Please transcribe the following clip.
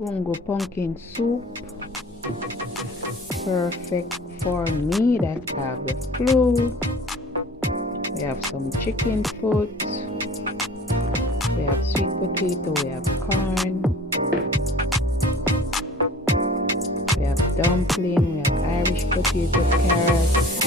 Gungo pumpkin soup, perfect for me that have the flu. We have some chicken foot, we have sweet potato, we have corn, we have dumpling, we have Irish potato, carrots,